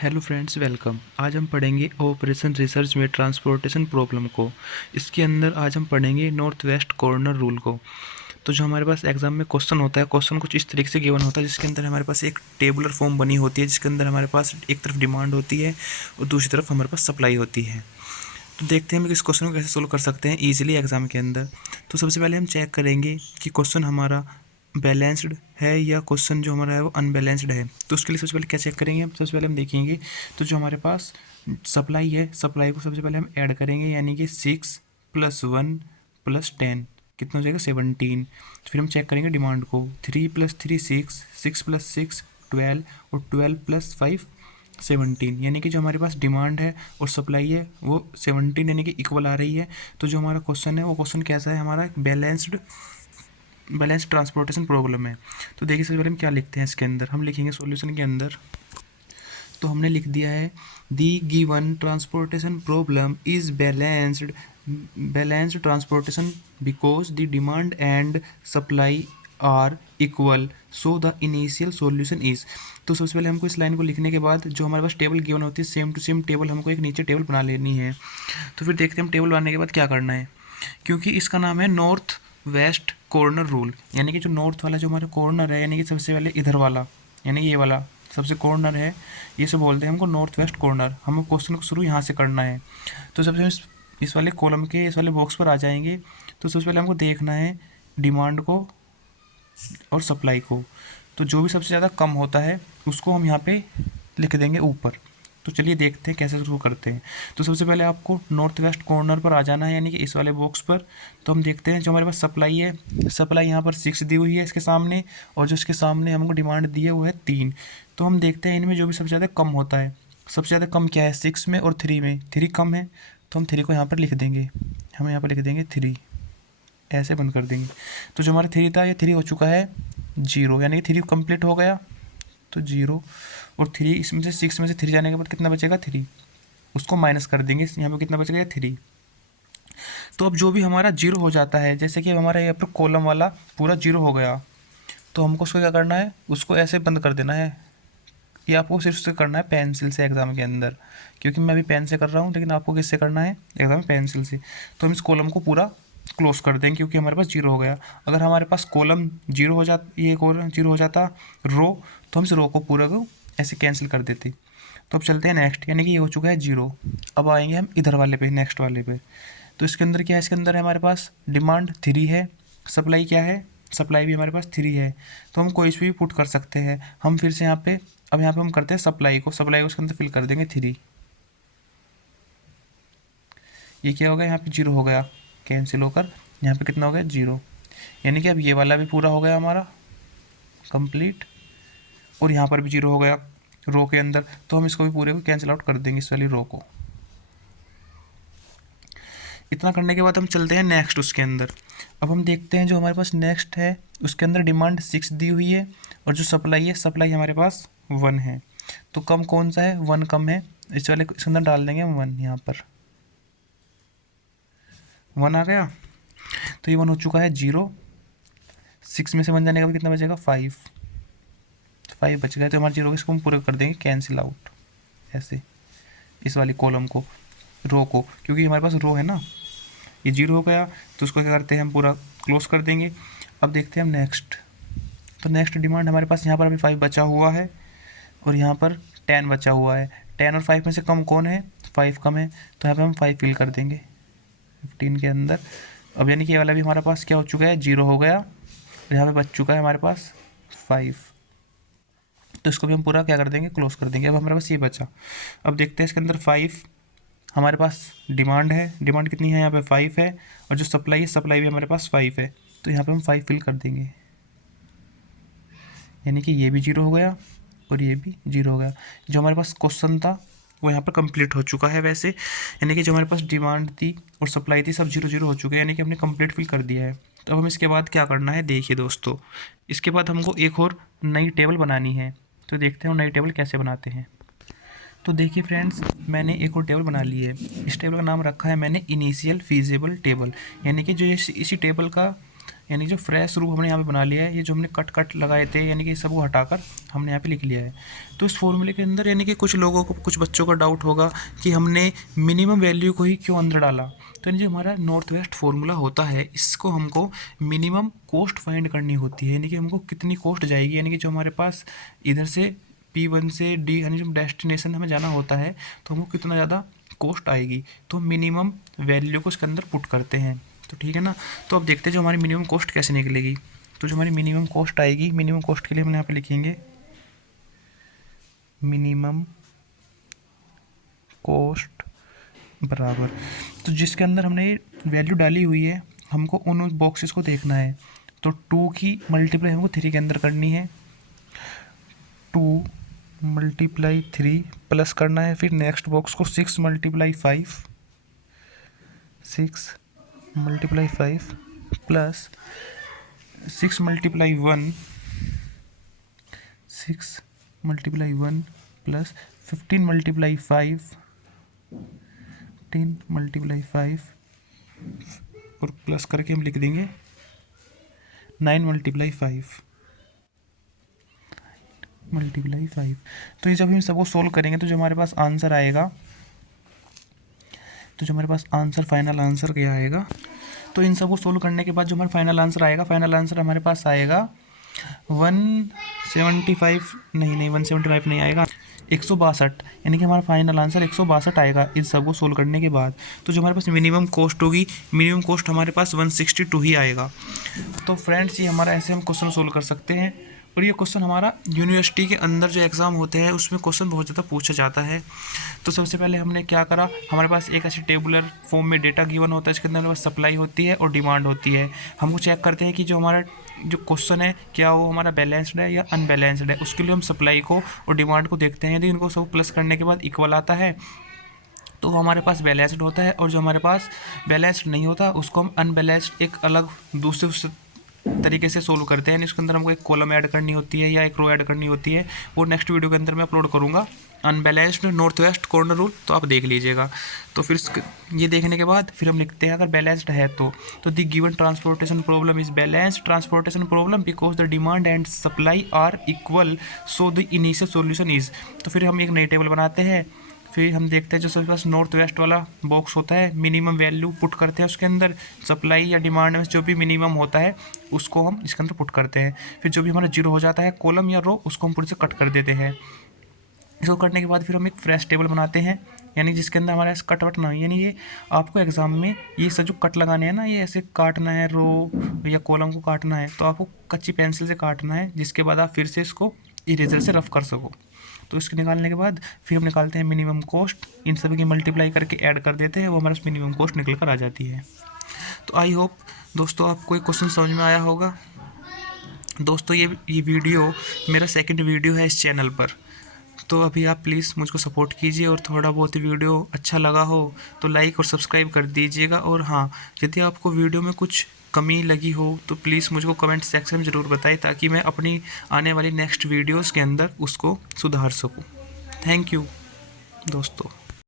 Hello friends, welcome. आज हम पढ़ेंगे ऑपरेशन रिसर्च में ट्रांसपोर्टेशन प्रॉब्लम को। इसके अंदर आज हम पढ़ेंगे नॉर्थ वेस्ट कॉर्नर रूल को। तो जो हमारे पास एग्जाम में क्वेश्चन होता है, क्वेश्चन कुछ इस तरीके से गिवन होता है जिसके अंदर हमारे पास एक टेबुलर फॉर्म बनी होती है, जिसके अंदर हमारे पास एक तरफ डिमांड होती है और दूसरी तरफ हमारे पास सप्लाई होती है। तो देखते हैं हम इस क्वेश्चन को कैसे सोल्व कर सकते हैं ईजिली एग्जाम के अंदर। तो सबसे पहले हम चेक करेंगे कि क्वेश्चन हमारा बैलेंस्ड है या क्वेश्चन जो हमारा है वो अनबैलेंस्ड है। तो उसके लिए सबसे पहले क्या चेक करेंगे हम? सबसे पहले हम देखेंगे तो जो हमारे पास सप्लाई है, सप्लाई को सबसे पहले हम ऐड करेंगे, यानी कि 6+1+10 कितना हो जाएगा 17। फिर हम चेक करेंगे डिमांड को, 3+3 6, 6+6 12 और 12+5 17, यानी कि जो हमारे पास डिमांड है और सप्लाई है वो 17 यानी कि इक्वल आ रही है। तो जो हमारा क्वेश्चन है वो क्वेश्चन कैसा है? हमारा बैलेंस ट्रांसपोर्टेशन प्रॉब्लम है। तो देखिए सबसे पहले हम क्या लिखते हैं इसके अंदर, हम लिखेंगे सॉल्यूशन के अंदर। तो हमने लिख दिया है the given transportation problem is balanced transportation because the demand and supply are equal, so the initial solution is. तो सबसे पहले हमको इस लाइन को लिखने के बाद जो हमारे पास टेबल गिवन होती है सेम टू सेम टेबल हमको एक नीचे टेबल बना लेनी है। तो फिर देखते हैं हम टेबल बनाने के बाद क्या करना है। क्योंकि इसका नाम है नॉर्थ वेस्ट कॉर्नर रूल, यानी कि जो नॉर्थ वाला जो हमारा कॉर्नर है, यानी कि सबसे पहले इधर वाला, यानी कि ये वाला सबसे कॉर्नर है, ये सब बोलते हैं हमको नॉर्थ वेस्ट कॉर्नर। हमें क्वेश्चन को शुरू यहाँ से करना है। तो सबसे इस वाले कॉलम के इस वाले बॉक्स पर आ जाएंगे। तो सबसे पहले हमको देखना है डिमांड को और सप्लाई को। तो जो भी सबसे ज़्यादा कम होता है उसको हम यहाँ पे लिख देंगे ऊपर। तो चलिए देखते हैं कैसे शुरू करते हैं। तो सबसे पहले आपको नॉर्थ वेस्ट कॉर्नर पर आ जाना है, यानी कि इस वाले बॉक्स पर। तो हम देखते हैं जो हमारे पास सप्लाई है, सप्लाई यहाँ पर 6 दी हुई है इसके सामने, और जो इसके सामने हमको डिमांड दी है वो है 3। तो हम देखते हैं इनमें जो भी सबसे ज़्यादा कम होता है, सबसे ज़्यादा कम क्या है 6 में और 3 में, 3 कम है। तो हम 3 को यहाँ पर लिख देंगे, हम यहाँ पर लिख देंगे 3, ऐसे बंद कर देंगे। तो जो हमारा 3 था ये 3 हो चुका है 0, यानी कि 3 कंप्लीट हो गया। तो 0 और 3, इसमें से 6 में से 3 जाने के बाद कितना बचेगा 3, उसको माइनस कर देंगे, यहाँ पे कितना बचेगा 3। तो अब जो भी हमारा 0 हो जाता है, जैसे कि हमारा यहाँ पर कॉलम वाला पूरा 0 हो गया, तो हमको उसको क्या करना है, उसको ऐसे बंद कर देना है। ये आपको सिर्फ से करना है पेंसिल से एग्ज़ाम के अंदर, क्योंकि मैं अभी पेन से कर रहा हूँ, लेकिन आपको किससे करना है एग्ज़ाम में पेंसिल से। तो हम इस कॉलम को पूरा क्लोज कर देंगे क्योंकि हमारे पास 0 हो गया। अगर हमारे पास कॉलम 0 हो जाता, ये कॉलम 0 हो जाता रो, तो हम इस रो को पूरा को ऐसे कैंसिल कर देते। तो अब चलते हैं नेक्स्ट, यानी कि ये हो चुका है 0। अब आएंगे हम इधर वाले पे, नेक्स्ट वाले पे। तो इसके अंदर क्या है, इसके अंदर है हमारे पास डिमांड 3 है, सप्लाई क्या है, सप्लाई भी हमारे पास 3 है। तो हम कोई भी पुट कर सकते हैं। हम फिर से यहाँ पे, अब यहाँ पे हम करते हैं सप्लाई को उसके अंदर फिल कर देंगे 3। ये क्या हो गया, यहाँ पे 0 हो गया, कैंसिल होकर यहाँ पे कितना हो गया 0, यानी कि अब ये वाला भी पूरा हो गया हमारा कंप्लीट, और यहाँ पर भी 0 हो गया रो के अंदर। तो हम इसको भी पूरे को कैंसिल आउट कर देंगे, इस वाली रो को। इतना करने के बाद हम चलते हैं नेक्स्ट उसके अंदर। अब हम देखते हैं जो हमारे पास नेक्स्ट है उसके अंदर डिमांड 6 दी हुई है, और जो सप्लाई है, सप्लाई हमारे पास 1 है। तो कम कौन सा है, 1 कम है, इस वाले इसके अंदर डाल देंगे हम 1, यहाँ पर 1 आ गया। तो ये 1 हो चुका है 0, 6 में से 1 जाने का भी कितना बचेगा 5, 5 बच गए। तो हमारे 0 इसको हम पूरे कर देंगे कैंसिल आउट, ऐसे इस वाली कॉलम को, रो को, क्योंकि हमारे पास रो है ना, ये 0 हो गया। तो उसको क्या करते हैं हम पूरा क्लोज कर देंगे। अब देखते हैं हम नेक्स्ट। तो नेक्स्ट डिमांड हमारे पास यहाँ पर अभी 5 बचा हुआ है, और यहाँ पर 10 बचा हुआ है। 10 और 5 में से कम कौन है, 5 कम है। तो यहाँ पे हम 5 फिल कर देंगे 15 के अंदर। अब यानी कि ये वाला भी हमारे पास क्या हो चुका है 0 हो गया, और यहाँ पे बच चुका है हमारे पास 5। तो इसको भी हम पूरा क्या कर देंगे, क्लोज कर देंगे। अब हमारे पास ये बचा। अब देखते हैं इसके अंदर 5 हमारे पास डिमांड है, डिमांड कितनी है यहाँ पे 5 है, और जो सप्लाई है, सप्लाई भी हमारे पास 5 है। तो यहाँ पे हम 5 फिल कर देंगे, यानी कि ये भी 0 हो गया और ये भी 0 हो गया। जो हमारे पास क्वेश्चन था वो यहाँ पर कंप्लीट हो चुका है वैसे, यानी कि जो हमारे पास डिमांड थी और सप्लाई थी सब 0 0 हो चुके हैं, यानी कि हमने कंप्लीट फिल कर दिया है। तो हम इसके बाद क्या करना है, देखिए दोस्तों, इसके बाद हमको एक और नई टेबल बनानी है। तो देखते हैं वो नई टेबल कैसे बनाते हैं। तो देखिए फ्रेंड्स, मैंने एक और टेबल बना ली है। इस टेबल का नाम रखा है मैंने इनिशियल फीजिबल टेबल, यानी कि जो इसी टेबल का यानी जो फ्रेश रूप हमने यहाँ पे बना लिया है, ये जो हमने कट कट लगाए थे यानी कि सबको हटाकर हमने यहाँ पे लिख लिया है। तो इस फॉर्मूले के अंदर यानी कि कुछ लोगों को, कुछ बच्चों का डाउट होगा कि हमने मिनिमम वैल्यू को ही क्यों अंदर डाला। तो यानी जो हमारा नॉर्थ वेस्ट फार्मूला होता है, इसको हमको मिनिमम कॉस्ट फाइंड करनी होती है, यानी कि हमको कितनी कॉस्ट जाएगी, यानी कि जो हमारे पास इधर से P1 से D यानी जो डेस्टिनेशन हमें जाना होता है तो हमको कितना ज़्यादा कॉस्ट आएगी, तो मिनिमम वैल्यू को इसके अंदर पुट करते हैं। तो ठीक है ना। तो अब देखते हैं जो हमारी मिनिमम कॉस्ट कैसे निकलेगी। तो जो हमारी मिनिमम कॉस्ट आएगी, मिनिमम कॉस्ट के लिए हम यहाँ पे लिखेंगे मिनिमम कॉस्ट बराबर, तो जिसके अंदर हमने वैल्यू डाली हुई है हमको उन बॉक्सेस को देखना है। तो 2 की मल्टीप्लाई हमको 3 के अंदर करनी है, 2 × 3 प्लस करना है, फिर नेक्स्ट बॉक्स को 6 × 5, 6 × 5 प्लस 6 × 1, 6 × 1 प्लस 15 × 5, 10 × 5 और प्लस करके हम लिख देंगे 9 × 5 तो ये जब हम सबको सोल्व करेंगे तो जो हमारे पास आंसर आएगा, तो जो हमारे पास आंसर फाइनल आंसर क्या आएगा, तो इन सबको सोल्व करने के बाद जो हमारा फाइनल आंसर आएगा, फाइनल आंसर हमारे पास आएगा 175 नहीं 175 नहीं आएगा, 162, यानी कि हमारा फाइनल आंसर 162 आएगा इन सबको सोल्व करने के बाद। तो जो हमारे पास मिनिमम कॉस्ट होगी, मिनिमम कॉस्ट हमारे पास 162 ही आएगा। तो फ्रेंड्स ये हमारा ऐसे हम क्वेश्चन सोल्व कर सकते हैं, और ये क्वेश्चन हमारा यूनिवर्सिटी के अंदर जो एग्ज़ाम होते हैं उसमें क्वेश्चन बहुत ज़्यादा पूछा जाता है। तो सबसे पहले हमने क्या करा, हमारे पास एक ऐसे टेबुलर फॉर्म में डेटा गिवन होता है, इसके अंदर हमारे पास सप्लाई होती है और डिमांड होती है। हमको चेक करते हैं कि जो हमारा जो क्वेश्चन है क्या वो हमारा बैलेंस्ड है या अनबैलेंस्ड है। उसके लिए हम सप्लाई को और डिमांड को देखते हैं, यदि इनको सब प्लस करने के बाद इक्वल आता है तो वो हमारे पास बैलेंस्ड होता है, और जो हमारे पास बैलेंस्ड नहीं होता उसको हम अनबैलेंस्ड एक अलग दूसरे तरीके से सोल्व करते हैं। इसके अंदर हमको एक कॉलम ऐड करनी होती है या एक रो ऐड करनी होती है, वो नेक्स्ट वीडियो के अंदर मैं अपलोड करूँगा, unbalanced north west corner rule, तो आप देख लीजिएगा। तो फिर ये देखने के बाद फिर हम लिखते हैं अगर बैलेंस्ड है तो the given transportation problem is balanced transportation problem because the demand and supply are equal so the initial solution is. तो फिर हम एक नई टेबल बनाते हैं, फिर हम देखते हैं जो सबके पास नॉर्थ वेस्ट वाला बॉक्स होता है, मिनिमम वैल्यू पुट करते हैं उसके अंदर, सप्लाई या डिमांड में जो भी मिनिमम होता है उसको हम इसके अंदर पुट करते हैं। फिर जो भी हमारा जीरो हो जाता है कॉलम या रो, उसको हम पूरे से कट कर देते हैं। इसको करने के बाद फिर हम एक फ्रेश टेबल बनाते हैं, यानी जिसके अंदर हमारा ऐसे कट वट ना हो, यानी ये आपको एग्जाम में ये सब जो कट लगाने हैं ना, ये ऐसे काटना है, रो या कॉलम को काटना है तो आपको कच्ची पेंसिल से काटना है, जिसके बाद आप फिर से इसको इरेजर से रफ कर सको। तो इसको निकालने के बाद फिर हम निकालते हैं मिनिमम कॉस्ट, इन सभी की मल्टीप्लाई करके ऐड कर देते हैं, वो हमारे मिनिमम कॉस्ट निकल कर आ जाती है। तो आई होप दोस्तों आपको ये क्वेश्चन समझ में आया होगा। दोस्तों ये वीडियो मेरा सेकंड वीडियो है इस चैनल पर, तो अभी आप प्लीज़ मुझको सपोर्ट कीजिए, और थोड़ा बहुत वीडियो अच्छा लगा हो तो लाइक और सब्सक्राइब कर दीजिएगा। और हाँ, यदि आपको वीडियो में कुछ कमी लगी हो तो प्लीज़ मुझको कमेंट सेक्शन में ज़रूर बताएं, ताकि मैं अपनी आने वाली नेक्स्ट वीडियोज़ के अंदर उसको सुधार सकूँ। थैंक यू दोस्तों।